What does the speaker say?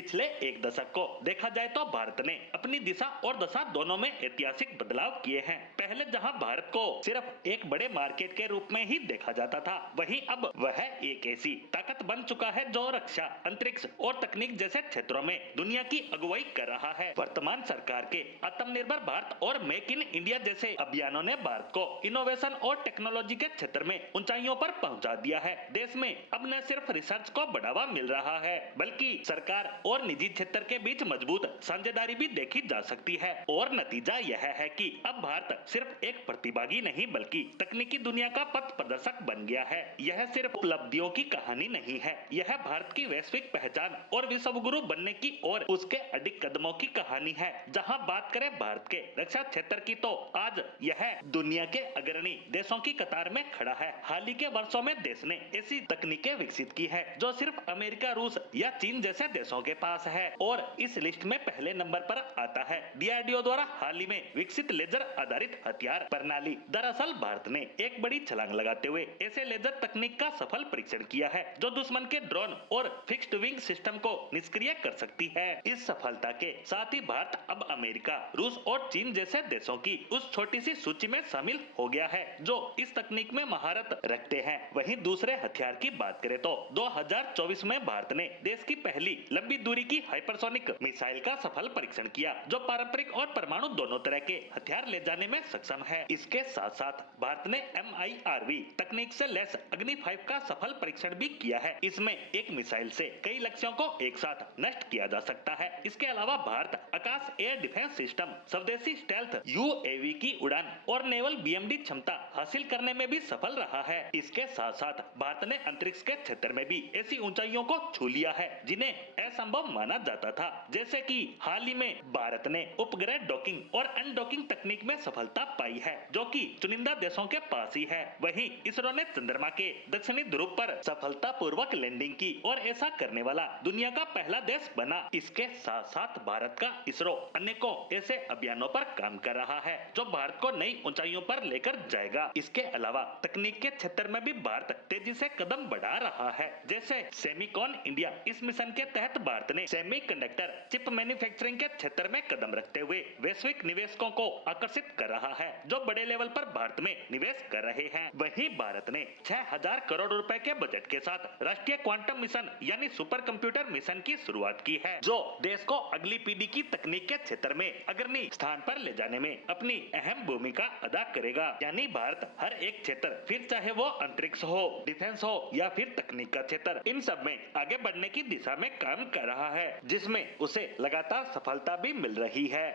पिछले एक दशक को देखा जाए तो भारत ने अपनी दिशा और दशा दोनों में ऐतिहासिक बदलाव किए हैं। पहले जहां भारत को सिर्फ एक बड़े मार्केट के रूप में ही देखा जाता था, वहीं अब वह एक ऐसी ताकत बन चुका है जो रक्षा, अंतरिक्ष और तकनीक जैसे क्षेत्रों में दुनिया की अगुवाई कर रहा है। वर्तमान सरकार के आत्मनिर्भर भारत और मेक इन इंडिया जैसे अभियानों ने भारत को इनोवेशन और टेक्नोलॉजी के क्षेत्र में ऊंचाइयों पर पहुंचा दिया है। देश में अब न सिर्फ रिसर्च को बढ़ावा मिल रहा है, बल्कि सरकार और निजी क्षेत्र के बीच मजबूत साझेदारी भी देखी जा सकती है। और नतीजा यह है कि अब भारत सिर्फ एक प्रतिभागी नहीं बल्कि तकनीकी दुनिया का पथ प्रदर्शक बन गया है। यह सिर्फ उपलब्धियों की कहानी नहीं है, यह भारत की वैश्विक पहचान और विश्व गुरु बनने की और उसके अडिग कदमों की कहानी है। जहां बात करें भारत के रक्षा क्षेत्र की, तो आज यह दुनिया के अग्रणी देशों की कतार में खड़ा है। हाल ही के वर्षों में देश ने ऐसी तकनीकें विकसित की है जो सिर्फ अमेरिका, रूस या चीन जैसे देशों के पास है। और इस लिस्ट में पहले नंबर पर आता है डीआरडीओ द्वारा हाल ही में विकसित लेजर आधारित हथियार प्रणाली। दरअसल भारत ने एक बड़ी छलांग लगाते हुए ऐसे लेजर तकनीक का सफल परीक्षण किया है जो दुश्मन के ड्रोन और फिक्स्ड विंग सिस्टम को निष्क्रिय कर सकती है। इस सफलता के साथ ही भारत अब अमेरिका, रूस और चीन जैसे देशों की उस छोटी सी सूची में शामिल हो गया है जो इस तकनीक में महारत रखते हैं। वहीं दूसरे हथियार की बात करें तो 2024 में भारत ने देश की पहली लंबी दूरी की हाइपरसोनिक मिसाइल का सफल परीक्षण किया जो पारंपरिक और परमाणु दोनों तरह के हथियार ले जाने में सक्षम है। इसके साथ साथ भारत ने MIRV तकनीक से लैस अग्नि 5 का सफल परीक्षण भी किया है। इसमें एक मिसाइल से कई लक्ष्यों को एक साथ नष्ट किया जा सकता है। इसके अलावा भारत आकाश एयर डिफेंस सिस्टम, स्वदेशी स्टेल्थ UAV की उड़ान और नेवल BMD क्षमता हासिल करने में भी सफल रहा है। इसके साथ साथ भारत ने अंतरिक्ष के क्षेत्र में भी ऐसी ऊंचाइयों को छू लिया है जिन्हें असंभव माना जाता था। जैसे कि हाल ही में भारत ने उपग्रह डॉकिंग और अनडॉकिंग तकनीक में सफलता पाई है जो कि चुनिंदा देशों के पास ही है। वहीं इसरो ने चंद्रमा के दक्षिणी ध्रुव पर सफलतापूर्वक लैंडिंग की और ऐसा करने वाला दुनिया का पहला देश बना। इसके साथ साथ भारत का इसरो अनेकों ऐसे अभियानों पर काम कर रहा है जो भारत को नई ऊंचाइयों पर लेकर जाएगा। इसके अलावा तकनीक के क्षेत्र में भी भारत तेजी से कदम बढ़ा रहा है। जैसे सेमीकॉन इंडिया, इस मिशन के तहत भारत ने सेमीकंडक्टर चिप मैन्युफैक्चरिंग के क्षेत्र में कदम रखते हुए वैश्विक निवेशकों को आकर्षित कर रहा है जो बड़े लेवल पर भारत में निवेश कर रहे हैं। वहीं भारत ने 6000 करोड़ रुपए के बजट के साथ राष्ट्रीय क्वांटम मिशन यानी सुपर कंप्यूटर मिशन की शुरुआत की है जो देश को अगली पीढ़ी की तकनीक के क्षेत्र में अग्रणी स्थान पर ले जाने में अपनी अहम भूमिका अदा करेगा। यानी भारत हर एक क्षेत्र, फिर चाहे वो अंतरिक्ष हो, डिफेंस हो या फिर तकनीक का क्षेत्र, इन सब में आगे बढ़ने की दिशा में काम कर रहा है जिसमें उसे लगातार सफलता भी मिल रही है।